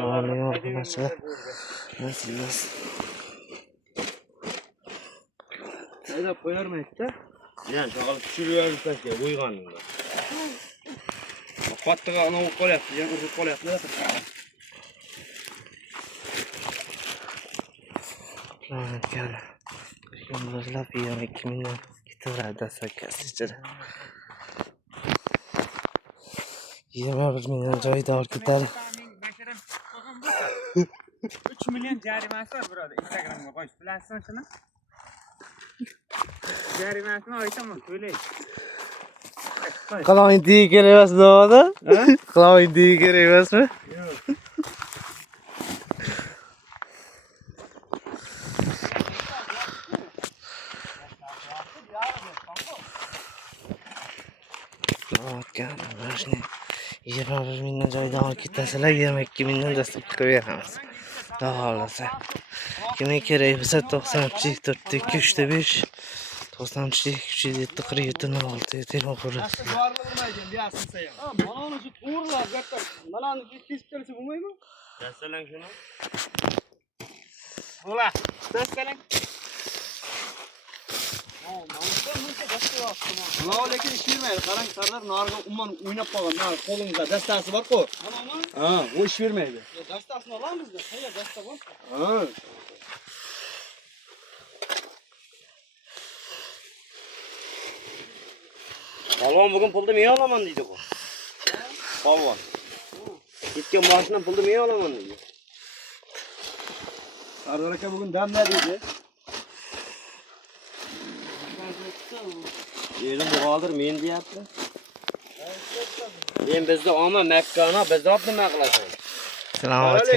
Şahane arkadaşlar. Nasıl? Neyse koyar mı etti? Yani şakalı pişiriyoruz peki uyganında. Patlığa ana kol yaptı, yani ırkı kol yaptı. Gel. Yumurlar bir yana kiminle gitar sakas içeri. 21 milyon joy da gitar. 3 milyon jarimasi var burada Instagramga qo'yish bilasizmi shuni? Jarimasini aytaman to'lay. Qaloving deyi kerak emas nima? Qaloving deyi kerak emasmi? Yo'q. Gel. Başni 21 milyon joydan olib ketasalar 22 milyon dasturga qo'yamiz. Xudo xohlasa. Kimga kerak bo'lsa 93 4 2 3 5 93 2 3 7 47 06 telefon qilasiz. Mana shu to'g'rilar katta. Mana kesib kelsa bo'lmaydimi? Dastalang shuni. Ola, dastalang. Ular lekin ish bermaydi. Qarang, Sardor narga umuman o'ynab qolgan. Qo'limizda dastasi bor-ku. Manami? Ha, u ish bermaydi. Dastasini olamizda. Qayerda dasta bor? Ha. Palvon bugün pulni men olaman deydi bu. Palvon. Ketgan mashinadan pulni men olaman deydi. Sardor aka bugün dam ne deydi? Yerim bu hozir men deyapti. Men bizda oma Makkana bizda nima qilasan? Assalomu alaykum.